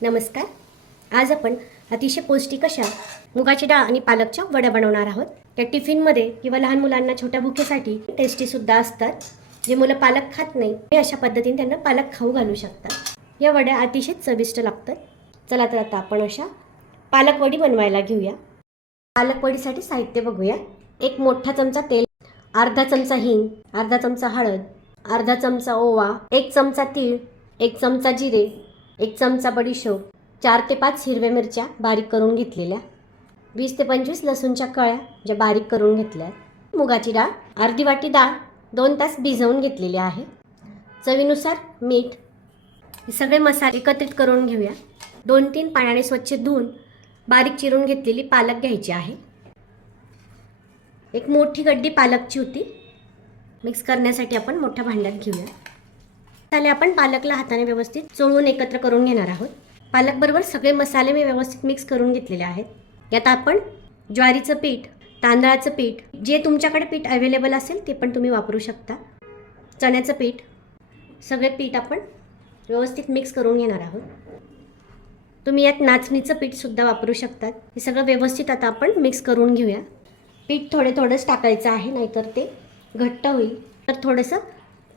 नमस्कार. आज आपण अतिशय पौष्टिक अशा मुगाची डाळ आणि पालकच्या वड्या बनवणार आहोत. त्या टिफिनमध्ये किंवा लहान मुलांना छोट्या भुकेसाठी टेस्टीसुद्धा असतात. जे मुलं पालक खात नाही ते अशा पद्धतीने त्यांना पालक खाऊ घालू शकतात. या वड्या अतिशय चविष्ट लागतात. चला तर आता आपण अशा पालकवडी बनवायला घेऊया. पालकवडीसाठी साहित्य बघूया. एक मोठा चमचा तेल अर्धा चमचा हिंग अर्धा चमचा हळद अर्धा चमचा ओवा एक चमचा तीळ एक चमचा जिरे एक चमचा बडीशेव चार ते पाच हिरव्या मिरच्या बारीक करून घेतलेल्या वीस ते पंचवीस लसूणच्या कळ्या ज्या बारीक करून घेतल्या मुगाची डाळ अर्धी वाटी डाळ दोन तास भिजवून घेतलेली आहे. चवीनुसार मीठ हे सगळे मसाले एकत्रित करून घेऊया. दोन तीन पाण्याने स्वच्छ धुवून बारीक चिरून घेतलेली पालक घ्यायची आहे. एक मोठी गड्डी पालकची होती. मिक्स करण्यासाठी आपण मोठ्या भांड्यात घेऊया. त्याला आपण पालकला हाताने व्यवस्थित चोळून एकत्र करून घेणार आहोत. पालकबरोबर सगळे मसाले मी व्यवस्थित मिक्स करून घेतलेले आहेत. यात आपण ज्वारीचं पीठ तांदळाचं पीठ जे तुमच्याकडे पीठ अवेलेबल असेल ते पण तुम्ही वापरू शकता. चण्याचं पीठ सगळे पीठ आपण व्यवस्थित मिक्स करून घेणार आहोत. तुम्ही यात नाचणीचं पीठसुद्धा वापरू शकतात. हे सगळं व्यवस्थित आता आपण मिक्स करून घेऊया. पीठ थोडे थोडंच टाकायचं आहे नाहीतर ते घट्ट होईल. तर थोडंसं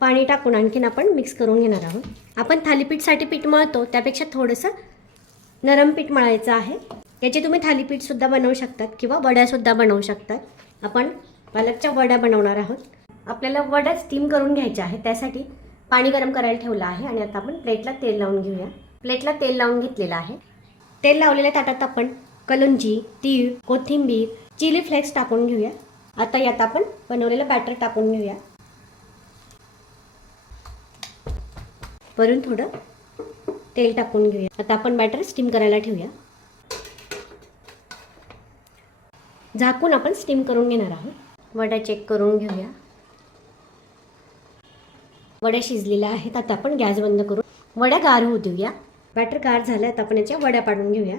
पाणी टाकून आणखीन आपण मिक्स करून घेणार आहोत. आपण थालीपीठसाठी पीठ मळतो त्यापेक्षा थोडंसं नरम पीठ मळायचं आहे. याचे तुम्ही थालीपीठसुद्धा बनवू शकतात किंवा वड्यासुद्धा बनवू शकतात. आपण पालकच्या वड्या बनवणार आहोत. आपल्याला वड्या स्टीम करून घ्यायच्या आहे त्यासाठी पाणी गरम करायला ठेवलं आहे आणि आता आपण प्लेटला तेल लावून घेऊया. प्लेटला तेल लावून घेतलेलं आहे. तेल लावलेल्या ताटात आपण कलुंजी तीळ कोथिंबीर चिली फ्लेक्स टाकून घेऊया. आता यात आपण बनवलेलं बॅटर टाकून घेऊया. वरून थोडं तेल टाकून घेऊया. आता आपण बॅटर स्टीम करायला ठेवूया. झाकून आपण स्टीम करून घेणार आहोत. वड्या चेक करून घेऊया. वड्या शिजलेल्या आहेत आता आपण गॅस बंद करून वड्या गार होऊ देऊया. बॅटर गार झाल्या आता आपण याच्या वड्या पाडून घेऊया.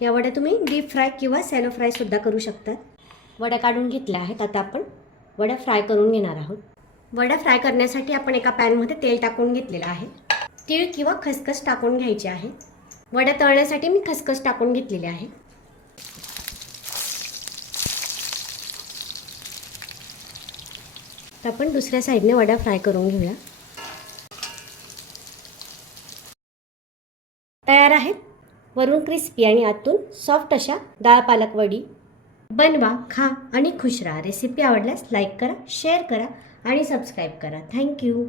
या वड्या तुम्ही डीप फ्राय किंवा सॅलो फ्राय सुद्धा करू शकतात. वड्या काढून घेतल्या आहेत. आता आपण वड्या फ्राय करून घेणार आहोत. वड्या फ्राय करण्यासाठी आपण एका पॅनमध्ये तेल टाकून घेतलेलं आहे. तीळ किंवा खसखस टाकून घ्यायची आहे. वड्या तळण्यासाठी मी खसखस टाकून घेतलेली आहे. तर आपण दुसऱ्या साईडने वड्या फ्राय करून घेऊया. तयार आहेत. वरून क्रिस्पी आणि आतून सॉफ्ट अशा डाळ पालक वडी. बनवा खा आणि खुश राहा. रेसिपी आवडल्यास लाईक करा शेअर करा आणि सबस्क्राईब करा. थँक्यू